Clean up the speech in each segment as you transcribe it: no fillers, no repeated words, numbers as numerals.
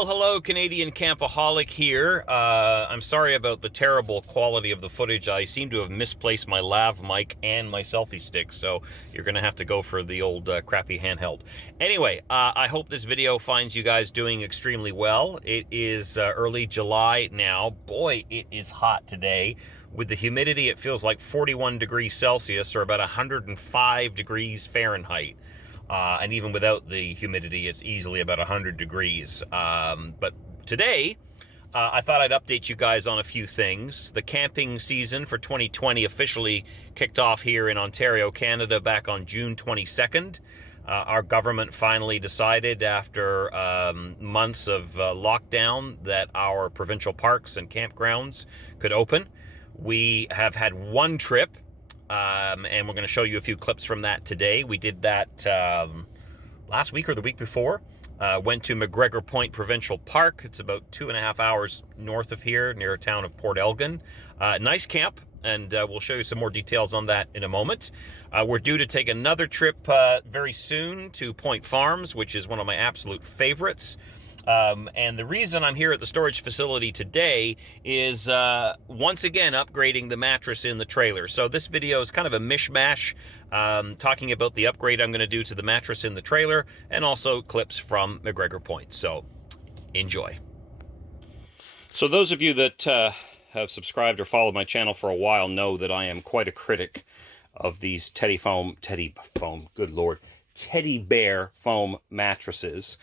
Well, hello, Canadian Campaholic here. I'm sorry about the terrible quality of the footage. I seem to have misplaced my lav mic and my selfie stick, so you're going to have to go for the old crappy handheld. Anyway, I hope this video finds you guys doing extremely well. It is early July now. Boy, it is hot today. With the humidity, it feels like 41 degrees Celsius or about 105 degrees Fahrenheit. And even without the humidity, it's easily about 100 degrees. But today, I thought I'd update you guys on a few things. The camping season for 2020 officially kicked off here in Ontario, Canada, back on June 22nd. Our government finally decided, after months of lockdown, that our provincial parks and campgrounds could open. We have had one trip. And we're going to show you a few clips from that today. We did that last week or the week before. Went to MacGregor Point Provincial Park. It's about 2.5 hours north of here, near a town of Port Elgin. Nice camp, and we'll show you some more details on that in a moment. We're due to take another trip very soon to Point Farms, which is one of my absolute favorites. And the reason I'm here at the storage facility today is once again upgrading the mattress in the trailer. So this video is kind of a mishmash, talking about the upgrade I'm going to do to the mattress in the trailer, and also clips from MacGregor Point. So enjoy. So those of you that have subscribed or followed my channel for a while know that I am quite a critic of these teddy bear foam mattresses.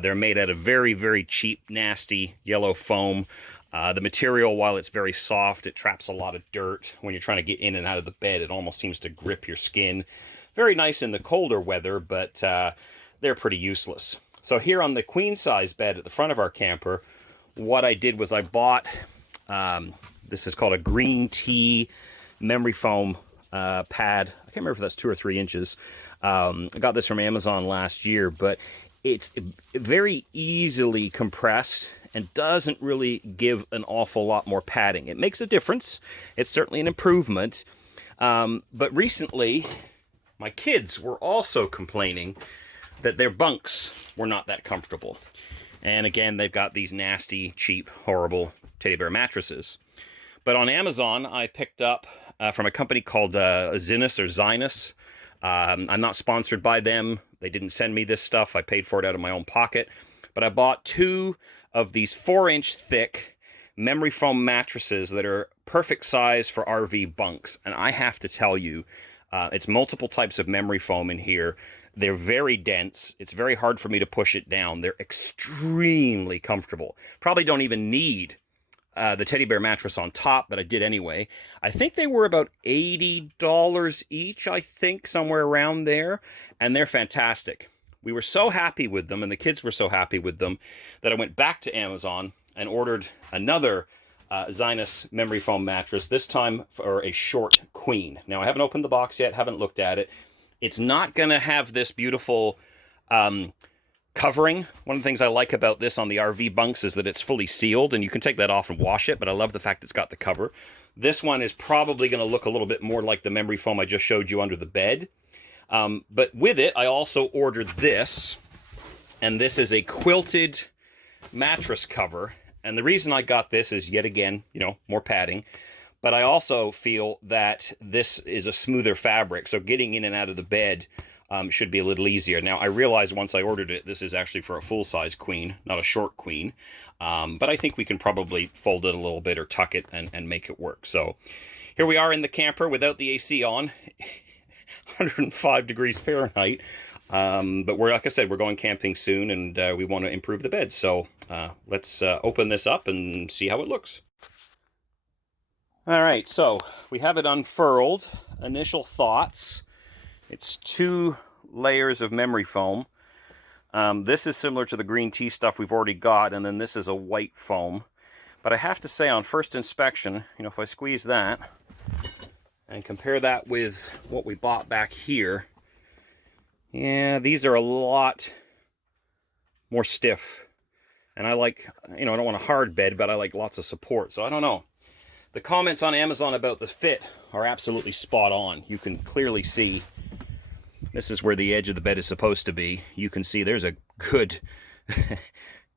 They're made out of very, very cheap, nasty yellow foam. The material, while it's very soft, it traps a lot of dirt. When you're trying to get in and out of the bed, it almost seems to grip your skin. Very nice in the colder weather, but they're pretty useless. So here on the queen size bed at the front of our camper, what I did was I bought, this is called a green tea memory foam pad. I can't remember if that's 2 or 3 inches. I got this from Amazon last year, but it's very easily compressed and doesn't really give an awful lot more padding. It makes a difference. It's certainly an improvement. But recently, my kids were also complaining that their bunks were not that comfortable. And again, they've got these nasty, cheap, horrible teddy bear mattresses. But on Amazon, I picked up from a company called Zinus. I'm not sponsored by them. They didn't send me this stuff. I paid for it out of my own pocket. But I bought 2 of these 4-inch thick memory foam mattresses that are perfect size for RV bunks. And I have to tell you, it's multiple types of memory foam in here. They're very dense. It's very hard for me to push it down. They're extremely comfortable. Probably don't even need the teddy bear mattress on top, but I did anyway. I think they were about $80 each, I think, somewhere around there, and they're fantastic. We were so happy with them, and the kids were so happy with them, that I went back to Amazon and ordered another Zinus memory foam mattress, this time for a short queen. Now, I haven't opened the box yet, haven't looked at it. It's not going to have this beautiful covering. One of the things I like about this on the RV bunks is that it's fully sealed, and you can take that off and wash it, but I love the fact it's got the cover. This one is probably going to look a little bit more like the memory foam I just showed you under the bed. But with it, I also ordered this, and this is a quilted mattress cover. And the reason I got this is, yet again, you know, more padding. But I also feel that this is a smoother fabric, so getting in and out of the bed should be a little easier. Now, I realized once I ordered it, this is actually for a full-size queen, not a short queen. But I think we can probably fold it a little bit or tuck it and make it work. So here we are in the camper without the AC on, 105 degrees Fahrenheit. But we're, like I said, we're going camping soon, and we want to improve the bed. So let's open this up and see how it looks. All right, so we have it unfurled. Initial thoughts. It's 2 layers of memory foam. This is similar to the green tea stuff we've already got, and then this is a white foam. But I have to say, on first inspection, you know, if I squeeze that and compare that with what we bought back here, yeah, these are a lot more stiff. And I like, you know, I don't want a hard bed, but I like lots of support, so I don't know. The comments on Amazon about the fit are absolutely spot on. You can clearly see this is where the edge of the bed is supposed to be. You can see there's a good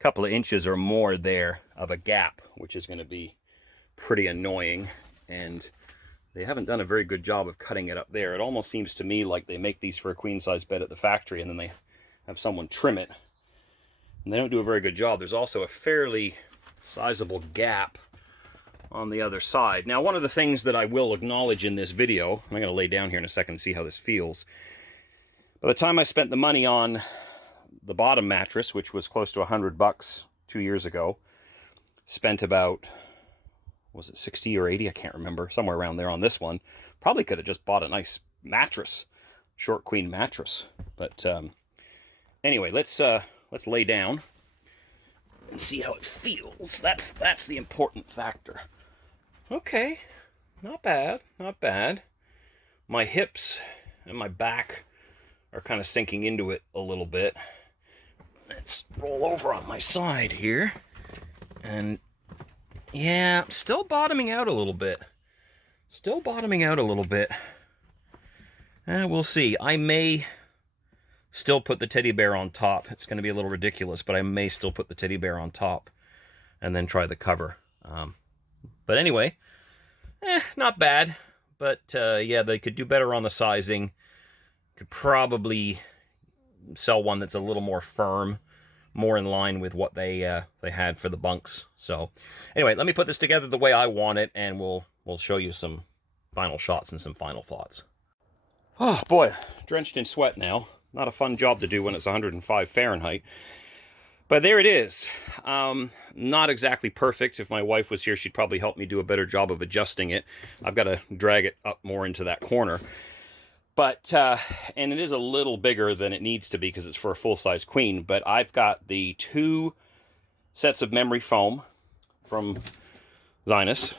couple of inches or more there of a gap, which is going to be pretty annoying. And they haven't done a very good job of cutting it up there. It almost seems to me like they make these for a queen size bed at the factory and then they have someone trim it. And they don't do a very good job. There's also a fairly sizable gap on the other side. Now, one of the things that I will acknowledge in this video, I'm going to lay down here in a second and see how this feels. By the time I spent the money on the bottom mattress, which was close to $100 2 years ago, spent about, was it 60 or 80? I can't remember. Somewhere around there on this one. Probably could have just bought a nice mattress, short queen mattress. But anyway, let's lay down and see how it feels. That's the important factor. Okay, not bad, not bad. My hips and my back are kind of sinking into it a little bit. Let's roll over on my side here. And yeah, still bottoming out a little bit. Still bottoming out a little bit. We'll see. I may still put the teddy bear on top. It's going to be a little ridiculous, but I may still put the teddy bear on top and then try the cover. But anyway, not bad. But yeah, they could do better on the sizing. Could probably sell one that's a little more firm, more in line with what they had for the bunks. So anyway, let me put this together the way I want it, and we'll show you some final shots and some final thoughts. Oh boy, drenched in sweat now. Not a fun job to do when it's 105 Fahrenheit. But there it is. Not exactly perfect. If my wife was here, she'd probably help me do a better job of adjusting it. I've got to drag it up more into that corner. But, and it is a little bigger than it needs to be because it's for a full-size queen. But I've got the 2 sets of memory foam from Zinus.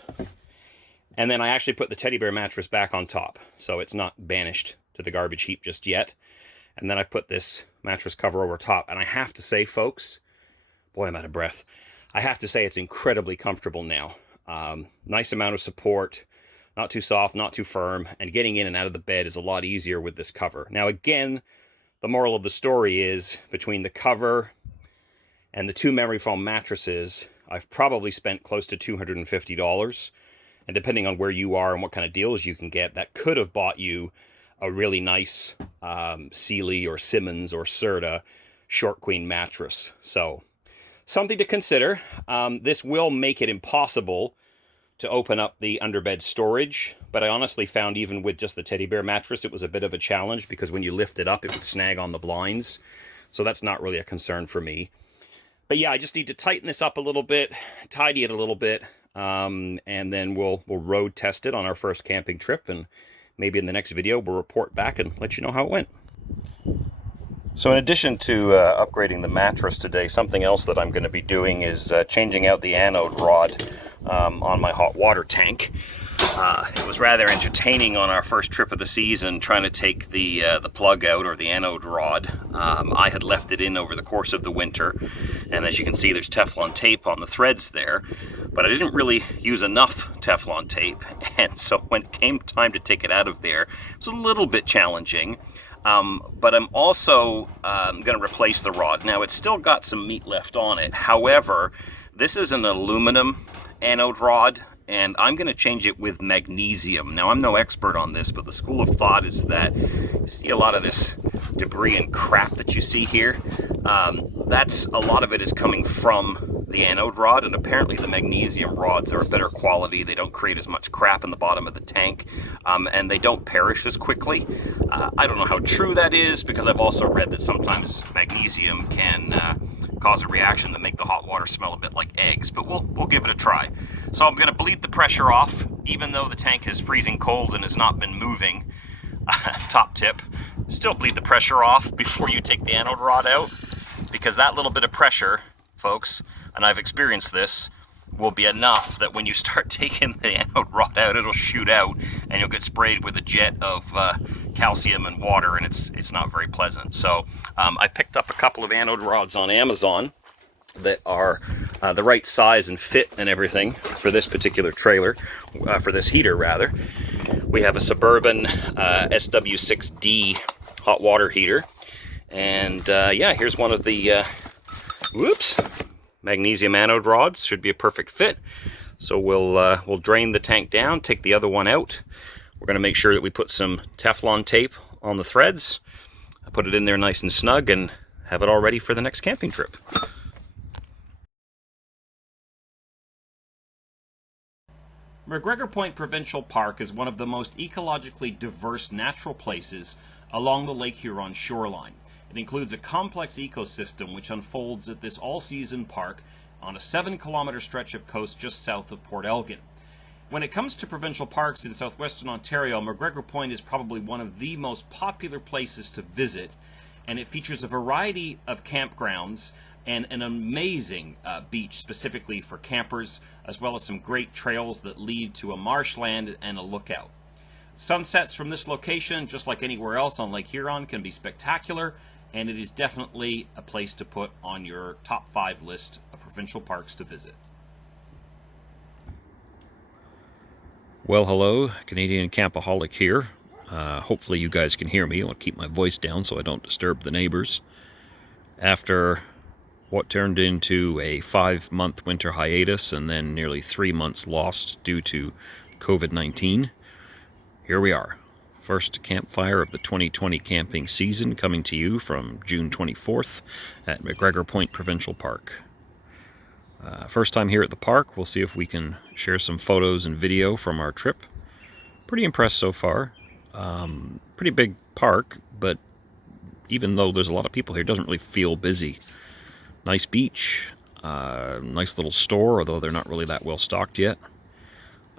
And then I actually put the teddy bear mattress back on top. So it's not banished to the garbage heap just yet. And then I've put this mattress cover over top. And I have to say, folks, boy, I'm out of breath. I have to say it's incredibly comfortable now. Nice amount of support, not too soft, not too firm, and getting in and out of the bed is a lot easier with this cover. Now, again, the moral of the story is between the cover and the 2 memory foam mattresses, I've probably spent close to $250. And depending on where you are and what kind of deals you can get, that could have bought you a really nice Sealy or Simmons or Serta short queen mattress. So something to consider. This will make it impossible to open up the underbed storage, but I honestly found even with just the teddy bear mattress, it was a bit of a challenge because when you lift it up, it would snag on the blinds. So that's not really a concern for me. But yeah, I just need to tighten this up a little bit, tidy it a little bit, and then we'll road test it on our first camping trip, and maybe in the next video we'll report back and let you know how it went. So in addition to upgrading the mattress today, something else that I'm going to be doing is changing out the anode rod on my hot water tank. It was rather entertaining on our first trip of the season trying to take the plug out, or the anode rod. I had left it in over the course of the winter, and as you can see there's Teflon tape on the threads there, but I didn't really use enough Teflon tape, and so when it came time to take it out of there, it was a little bit challenging. But I'm also going to replace the rod. Now, it's still got some meat left on it. However, this is an aluminum anode rod, and I'm going to change it with magnesium. Now, I'm no expert on this, but the school of thought is that you see a lot of this debris and crap that you see here. That's a lot of it is coming from the anode rod, and apparently the magnesium rods are a better quality. They don't create as much crap in the bottom of the tank, and they don't perish as quickly. I don't know how true that is, because I've also read that sometimes magnesium can cause a reaction that make the hot water smell a bit like eggs, but we'll give it a try. So I'm going to bleed the pressure off, even though the tank is freezing cold and has not been moving. Top tip, still bleed the pressure off before you take the anode rod out, because that little bit of pressure, folks, and I've experienced this, will be enough that when you start taking the anode rod out, it'll shoot out and you'll get sprayed with a jet of calcium and water, and it's not very pleasant. So I picked up a couple of anode rods on Amazon that are the right size and fit and everything for this particular trailer, for this heater rather. We have a Suburban SW6D hot water heater, and yeah, here's one of the whoops, magnesium anode rods. Should be a perfect fit. So we'll drain the tank down, take the other one out. We're going to make sure that we put some Teflon tape on the threads, put it in there nice and snug, and have it all ready for the next camping trip. MacGregor Point Provincial Park is one of the most ecologically diverse natural places along the Lake Huron shoreline. It includes a complex ecosystem which unfolds at this all-season park on a 7-kilometer stretch of coast just south of Port Elgin. When it comes to provincial parks in southwestern Ontario, MacGregor Point is probably one of the most popular places to visit, and it features a variety of campgrounds and an amazing beach specifically for campers, as well as some great trails that lead to a marshland and a lookout. Sunsets from this location, just like anywhere else on Lake Huron, can be spectacular, and it is definitely a place to put on your top 5 list of provincial parks to visit. Well, hello, Canadian Campaholic here. Hopefully you guys can hear me. I want to keep my voice down so I don't disturb the neighbors. After what turned into a 5-month winter hiatus and then nearly 3 months lost due to COVID-19, here we are. First campfire of the 2020 camping season, coming to you from June 24th at MacGregor Point Provincial Park. First time here at the park. We'll see if we can share some photos and video from our trip. Pretty impressed so far. Pretty big park, but even though there's a lot of people here, it doesn't really feel busy. Nice beach, nice little store, although they're not really that well stocked yet.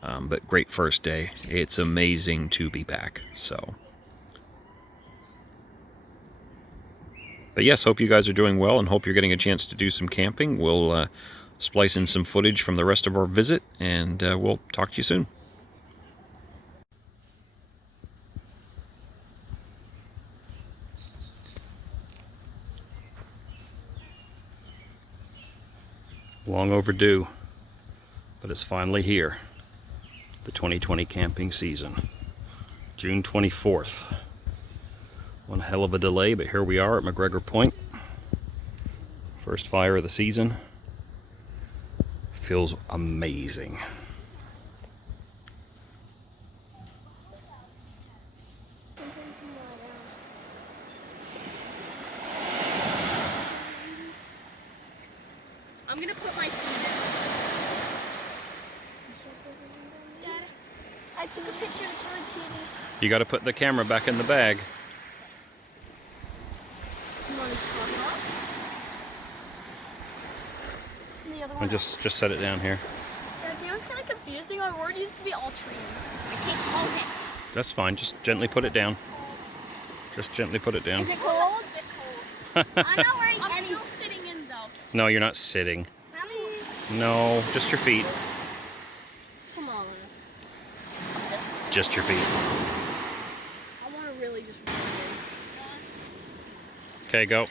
But great first day. It's amazing to be back. But yes, hope you guys are doing well and hope you're getting a chance to do some camping. We'll splice in some footage from the rest of our visit, and we'll talk to you soon. Long overdue, but it's finally here. The 2020 camping season. June 24th. One hell of a delay, but here we are at MacGregor Point. First fire of the season. Feels amazing. I'm gonna put my feet in. Dad, I took a picture. It's really pretty. You got to put the camera back in the bag. You want to start it off? And the other one. And just set it down here. Yeah, the was kind of confusing. Our word used to be all trees. I take all of it. That's fine. Just gently put it down. Just gently put it down. Is it cold? It's a bit cold. I'm not wearing any. I'm still sitting in though. No, you're not sitting. Please. No, just your feet. Come on. Just your feet. I want to really just. Okay, go.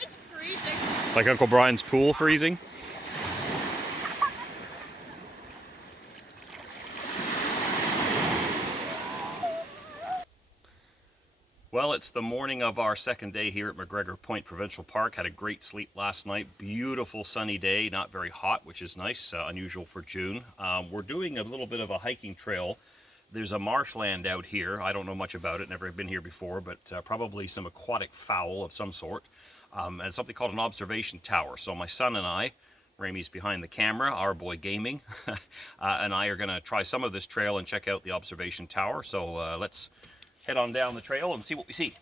It's freezing. Like Uncle Brian's pool freezing? Well, it's the morning of our second day here at MacGregor Point Provincial Park. Had a great sleep last night. Beautiful sunny day, not very hot, which is nice, unusual for June. We're doing a little bit of a hiking trail. There's a marshland out here. I don't know much about it, never been here before, but probably some aquatic fowl of some sort. And something called an observation tower. So my son and I, Ramey's behind the camera, our boy gaming, and I are gonna try some of this trail and check out the observation tower. So let's head on down the trail and see what we see.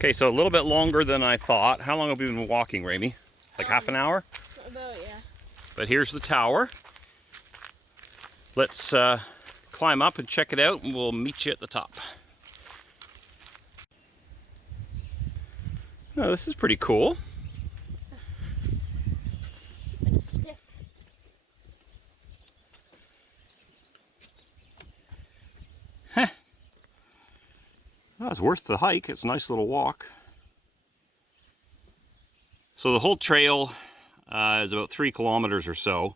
Okay, so a little bit longer than I thought. How long have we been walking, Ramey? Like half an hour? About, yeah. But here's the tower. Let's climb up and check it out, and we'll meet you at the top. Oh, this is pretty cool. And a stick. Heh. Well, it's worth the hike. It's a nice little walk. So the whole trail is about 3 kilometers or so,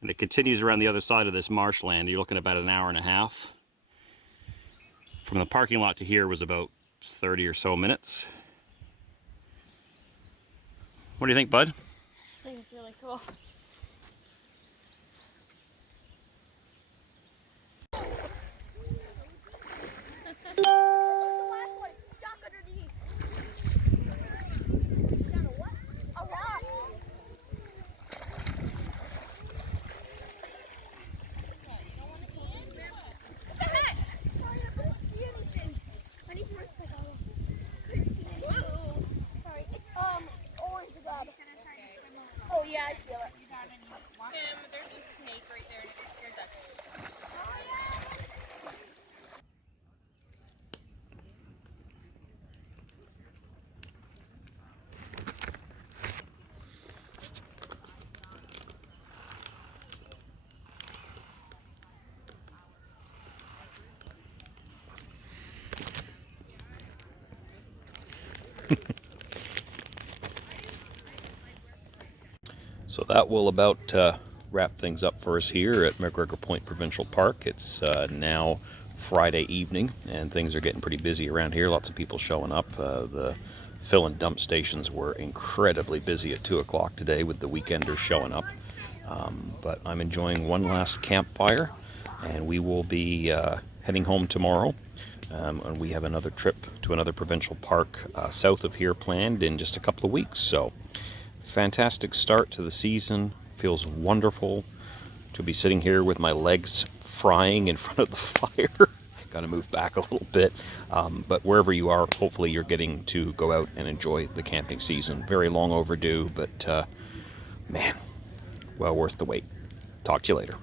and it continues around the other side of this marshland. You're looking at about an hour and a half. From the parking lot to here was about 30 or so minutes. What do you think, bud? I think it's really cool. The flashlight stuck underneath. Found a what? A rock. What the heck? Sorry, I couldn't see anything. I need to rinse my goggles. Couldn't see anything. Whoa. Sorry, it's orange again. Oh yeah, I feel it. There's a snake right there and it scared that shit. So that will about wrap things up for us here at MacGregor Point Provincial Park. It's now Friday evening, and things are getting pretty busy around here. Lots of people showing up. The fill and dump stations were incredibly busy at 2 o'clock today with the weekenders showing up. But I'm enjoying one last campfire, and we will be heading home tomorrow. And we have another trip to another provincial park south of here planned in just a couple of weeks. So fantastic start to the season. Feels wonderful to be sitting here with my legs frying in front of the fire. Gotta move back a little bit. But wherever you are, hopefully you're getting to go out and enjoy the camping season. Very long overdue, but man, well worth the wait. Talk to you later.